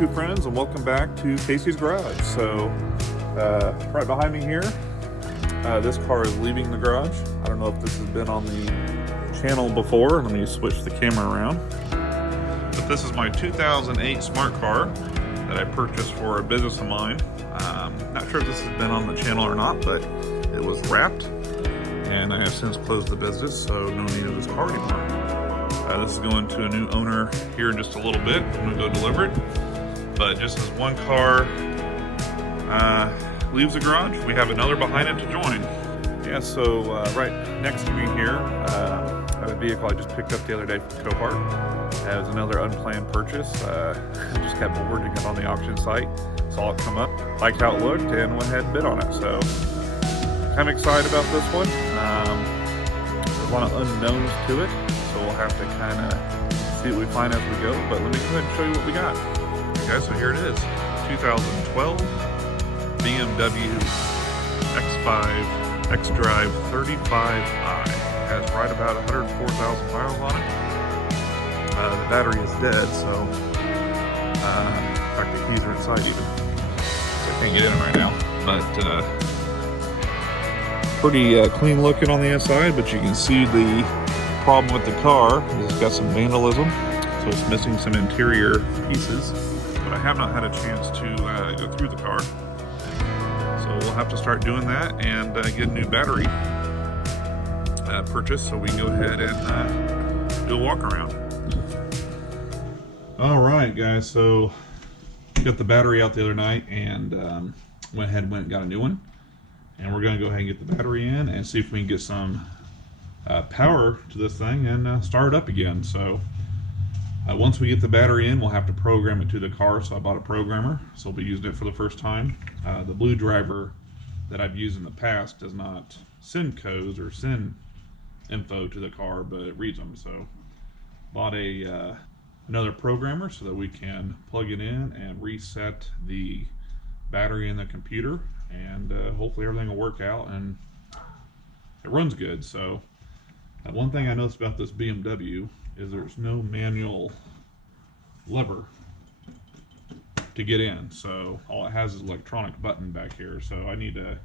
YouTube friends, and welcome back to Casey's Garage. So right behind me here, this car is leaving the garage. I don't know if this has been on the channel before. Let me switch the camera around. But this is my 2008 smart car that I purchased for a business of mine. Not sure if this has been on the channel or not, but it was wrapped, and I have since closed the business, so no need of this car anymore. This is going to a new owner here in just a little bit. I'm gonna go deliver it. But just as one car leaves the garage, we have another behind it to join. Yeah, so right next to me here, I have a vehicle I just picked up the other day from Copart. It was another unplanned purchase. I just kept boarding it on the auction site, saw it come up, liked how it looked, and went ahead and bid on it. So kind of excited about this one. There's a lot of unknowns to it, so we'll have to kind of see what we find as we go. But let me go ahead and show you what we got. Okay, so here it is, 2012 BMW X5 X-Drive 35i. Has right about 104,000 miles on it. The battery is dead, so in fact the keys are inside even, so I can't get in right now. But pretty clean looking on the inside, but you can see the problem with the car is it's got some vandalism, so it's missing some interior pieces. But I have not had a chance to go through the car, so we'll have to start doing that and get a new battery purchase so we can go ahead and do a walk around. Alright guys, so got the battery out the other night and went ahead and got a new one, and we're going to go ahead and get the battery in and see if we can get some power to this thing and start it up again. So once we get the battery in, we'll have to program it to the car. So I bought a programmer, so I'll be using it for the first time. The blue driver that I've used in the past does not send codes or send info to the car, but it reads them. So bought another programmer so that we can plug it in and reset the battery in the computer, and hopefully everything will work out and it runs good. So one thing I noticed about this BMW is there's no manual lever to get in, so all it has is an electronic button back here. So I need to,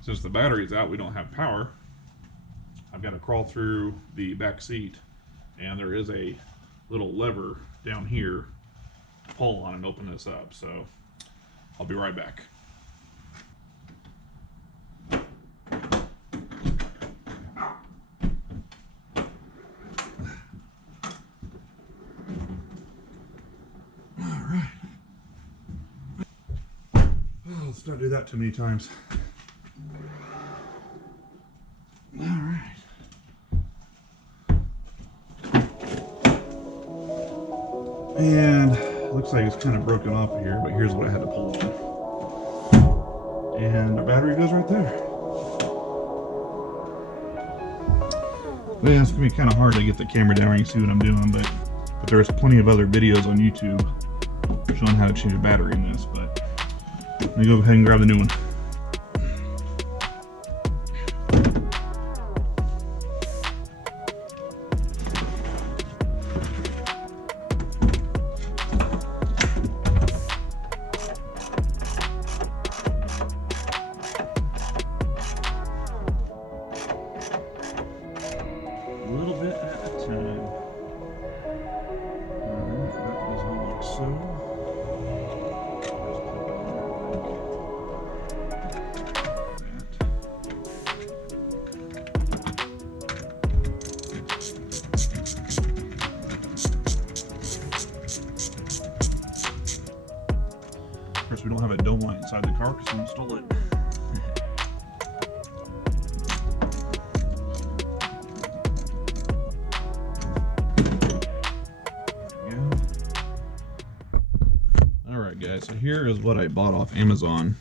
since the battery's out, we don't have power, I've got to crawl through the back seat, and there is a little lever down here, pull on and open this up. So I'll be right back. Alright. Oh, let's not do that too many times. Alright. And looks like it's kind of broken off here, but here's what I had to pull on. And the battery goes right there. Well, yeah, it's gonna be kind of hard to get the camera down where you can see what I'm doing, but there's plenty of other videos on YouTube showing how to change a battery in this. But let me go ahead and grab the new one. A little bit at a time. Alright, that does not look so. Of course, we don't have a dome light inside the car because we installed it. Alright guys, so here is what I bought off Amazon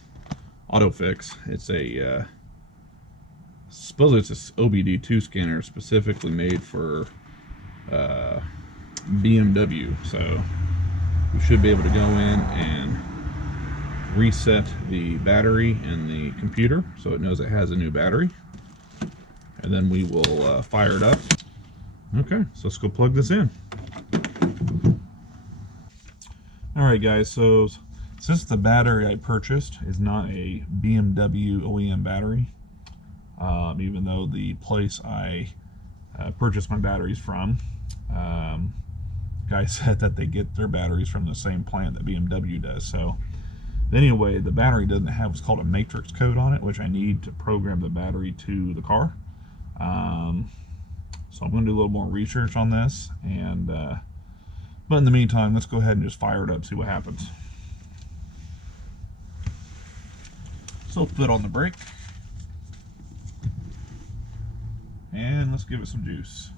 AutoFix. It's a supposedly it's a OBD2 scanner specifically made for BMW. So we should be able to go in and reset the battery in the computer so it knows it has a new battery, and then we will fire it up. Okay, so let's go plug this in. Alright guys, so since the battery I purchased is not a BMW OEM battery, even though the place I purchased my batteries from, guy said that they get their batteries from the same plant that BMW does. So anyway, the battery doesn't have what's called a matrix code on it, which I need to program the battery to the car. So I'm going to do a little more research on this, and but in the meantime, let's go ahead and just fire it up, see what happens. So foot on the brake, and let's give it some juice.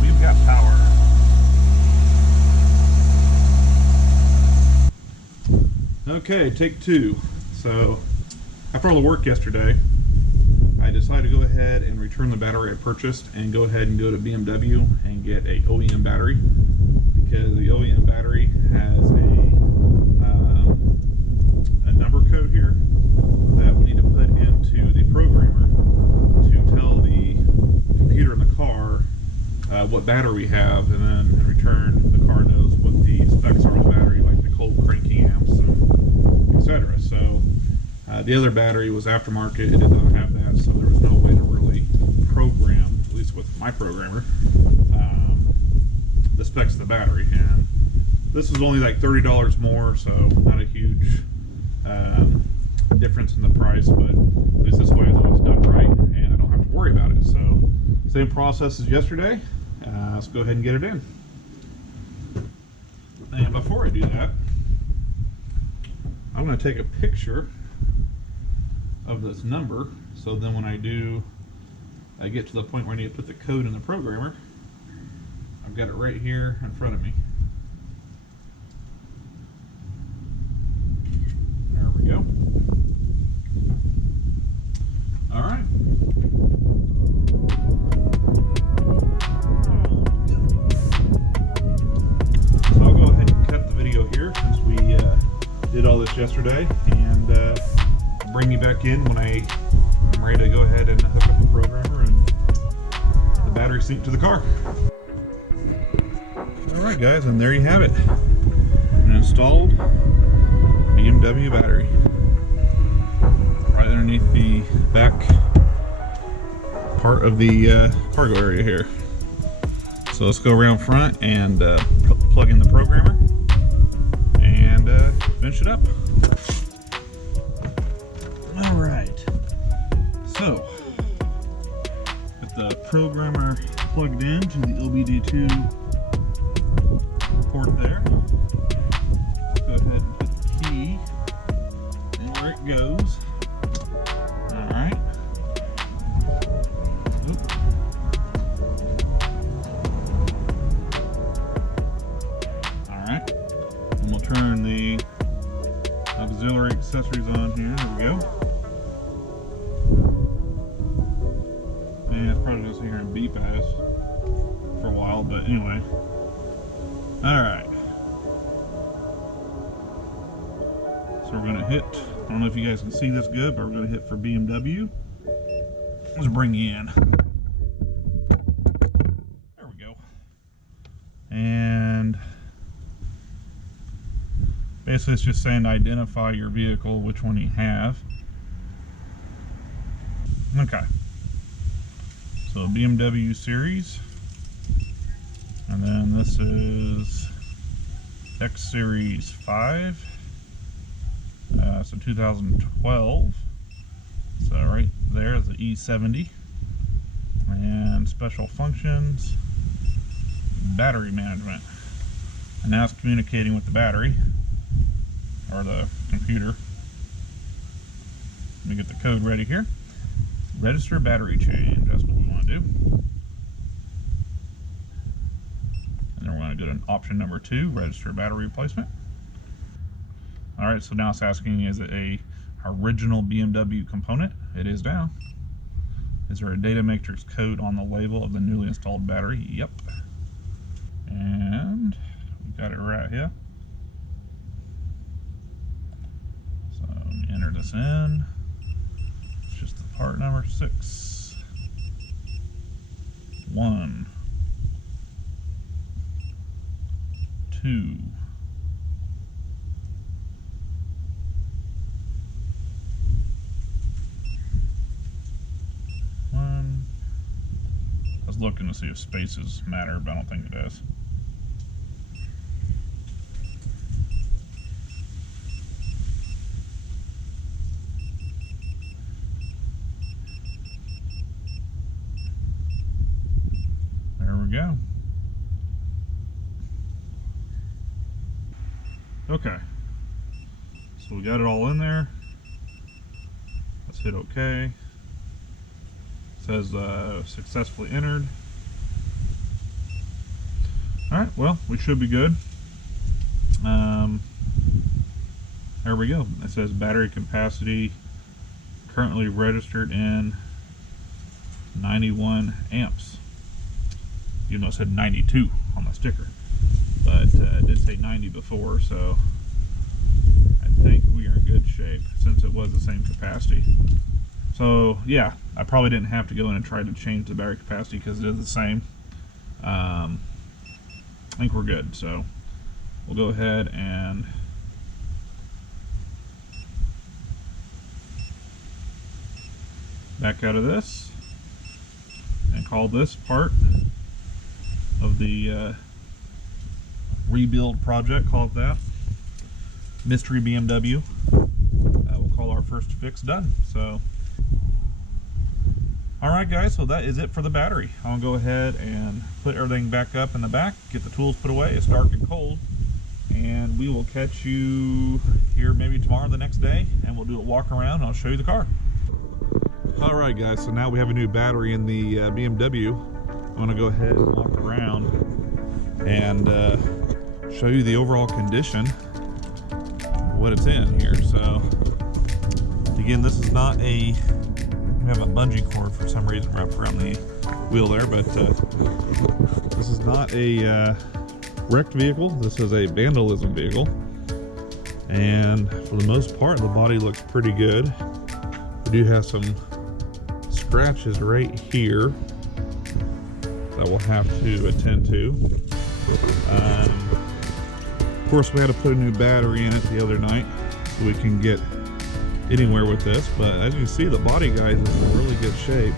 We've got power. Okay, take two. So after all the work yesterday, I decided to go ahead and return the battery I purchased and go ahead and go to BMW and get a OEM battery, because the OEM battery has a number code here that we need to put into the programmer to tell the computer in the car what battery we have, and then in return the car knows what the specs are on the battery, like the cold cranking amps and etc. So the other battery was aftermarket, it did not have that, so there was no way to really program, at least with my programmer, the specs of the battery. And this was only like $30 more, so not a huge difference in the price, but at least this way I know it's done right and I don't have to worry about it. So same process as yesterday. Let's go ahead and get it in. And before I do that, I'm going to take a picture of this number, so then when I get to the point where I need to put the code in the programmer, I've got it right here in front of me. There we go. All right. So I'll go ahead and cut the video here, since we did all this yesterday, and bring you back in when I'm ready to go ahead and hook up the programmer and the battery sync to the car. Alright guys, and there you have it, an installed BMW battery right underneath the back part of the cargo area here. So let's go around front and plug in the programmer and finish it up. Alright, so with the programmer plugged in to the OBD2 port there, go ahead and put the key where it goes. Alright. Alright. And we'll turn the auxiliary accessories on here. There we go. And it's probably just here and beep at us for a while, but anyway. Alright. So we're going to hit, I don't know if you guys can see this good, but we're going to hit for BMW. Let's bring you in. There we go. And basically it's just saying to identify your vehicle, which one you have. Okay. So BMW series, and then this is X Series 5, so 2012, so right there is the E70, and special functions, battery management, and now it's communicating with the battery, or the computer. Let me get the code ready here. Register battery change, that's what we want to do. And then we're going to go to option number 2, register battery replacement. Alright, so now it's asking, is it a original BMW component? It is now. Is there a data matrix code on the label of the newly installed battery? Yep. And we got it right here. So let me enter this in. It's just the part number 6. 1. 2. One. I was looking to see if spaces matter, but I don't think it does. There we go. Okay, so we got it all in there. Let's hit OK. It says successfully entered. Alright, well, we should be good. There we go. It says battery capacity currently registered in 91 amps. Even though it said 92 on the sticker. But it did say 90 before, so I think we are in good shape since it was the same capacity. So yeah, I probably didn't have to go in and try to change the battery capacity because it is the same. I think we're good, so we'll go ahead and back out of this and call this part of the rebuild project, call it that. Mystery BMW. We'll call our first fix done. So, alright guys, so that is it for the battery. I'll go ahead and put everything back up in the back, get the tools put away. It's dark and cold, and we will catch you here maybe tomorrow or the next day, and we'll do a walk around and I'll show you the car. Alright guys, so now we have a new battery in the BMW. I'm going to go ahead and walk around and show you the overall condition, what it's in here. So again, this is not a, we have a bungee cord for some reason wrapped around the wheel there, but this is not a wrecked vehicle. This is a vandalism vehicle, and for the most part the body looks pretty good. We do have some scratches right here that we'll have to attend to. Of course, we had to put a new battery in it the other night so we can get anywhere with this, but as you can see, the body, guys, is in really good shape.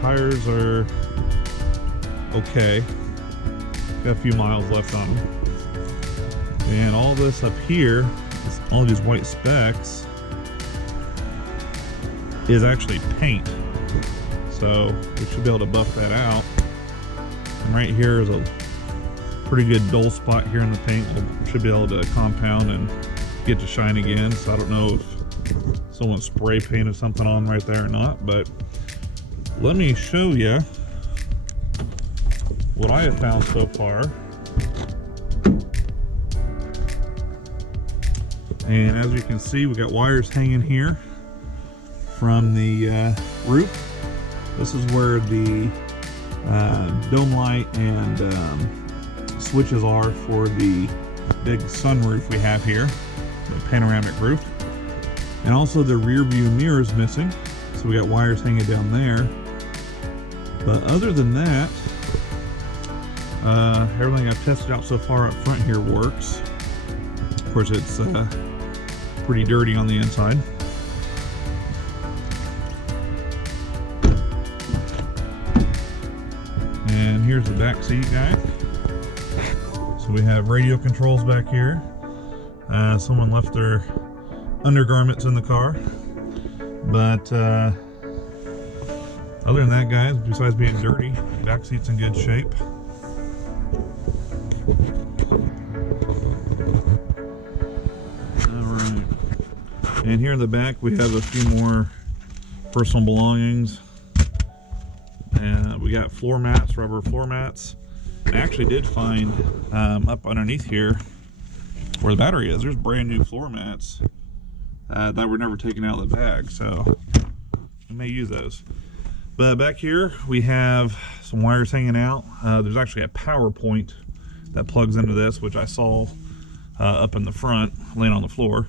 Tires are okay, got a few miles left on them, and all this up here, all these white specks, is actually paint, so we should be able to buff that out. And right here is a pretty good dull spot here in the paint. We should be able to compound and get to shine again. So I don't know if someone spray painted something on right there or not, but let me show you what I have found so far. And as you can see, we got wires hanging here from the roof. This is where the dome light and switches are for the big sunroof we have here, the panoramic roof. And also the rear view mirror is missing, so we got wires hanging down there. But other than that, everything I've tested out so far up front here works. Of course, it's pretty dirty on the inside. And here's the back seat, guys. So we have radio controls back here. Someone left their undergarments in the car. But other than that, guys, besides being dirty, back seat's in good shape. Alright. And here in the back we have a few more personal belongings. And we got floor mats, rubber floor mats. I actually did find up underneath here where the battery is, there's brand new floor mats that were never taken out of the bag, so I may use those. But back here we have some wires hanging out. There's actually a power point that plugs into this, which I saw up in the front laying on the floor.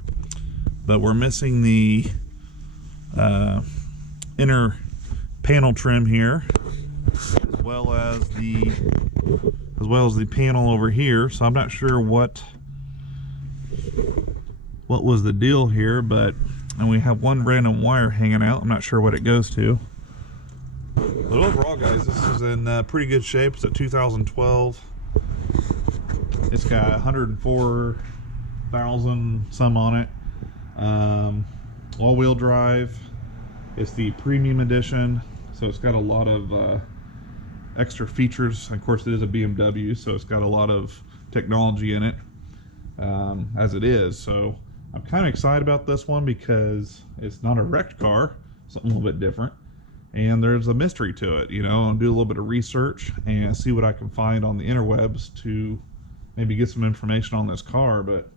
But we're missing the inner panel trim here, as well as the as well as the panel over here. So I'm not sure what was the deal here, but and we have one random wire hanging out. I'm not sure what it goes to. But overall, guys, this is in pretty good shape. It's a 2012. It's got 104,000 some on it. All-wheel drive. It's the premium edition, so it's got a lot of extra features. Of course, it is a BMW, so it's got a lot of technology in it, as it is. So I'm kind of excited about this one because it's not a wrecked car, something a little bit different. And there's a mystery to it, you know. I'll do a little bit of research and see what I can find on the interwebs to maybe get some information on this car. But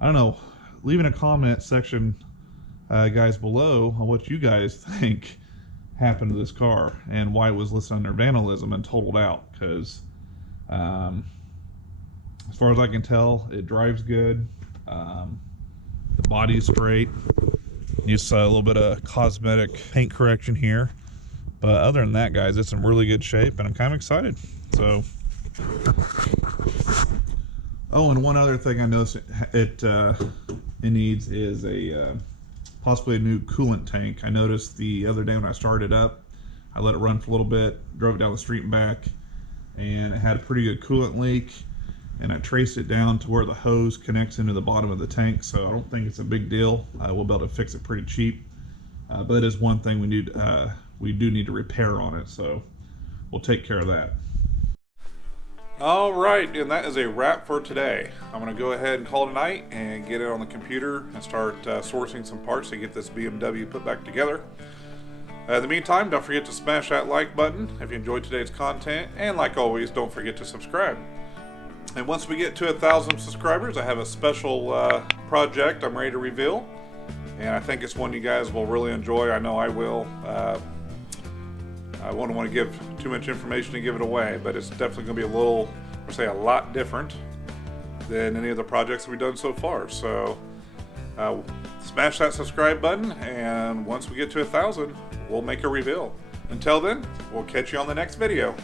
I don't know, leave in a comment section, guys, below on what you guys think happened to this car and why it was listed under vandalism and totaled out. Because as far as I can tell, it drives good, the body's straight. Just a little bit of cosmetic paint correction here, but other than that, guys, it's in really good shape, and I'm kind of excited. So, oh, and one other thing I noticed it needs is a possibly a new coolant tank. I noticed the other day when I started it up, I let it run for a little bit, drove it down the street and back, and it had a pretty good coolant leak. And I traced it down to where the hose connects into the bottom of the tank, so I don't think it's a big deal. We'll be able to fix it pretty cheap, but it is one thing we do need to repair on it, so we'll take care of that. All right, and that is a wrap for today. I'm going to go ahead and call it a night and get it on the computer and start sourcing some parts to get this BMW put back together. In the meantime, don't forget to smash that like button if you enjoyed today's content, and like always, don't forget to subscribe. And once we get to 1,000 subscribers, I have a special project I'm ready to reveal, and I think it's one you guys will really enjoy. I know I will. I wouldn't want to give too much information to give it away, but it's definitely going to be a little, or say a lot different than any of the projects we've done so far. So smash that subscribe button, and once we get to 1,000, we'll make a reveal. Until then, we'll catch you on the next video.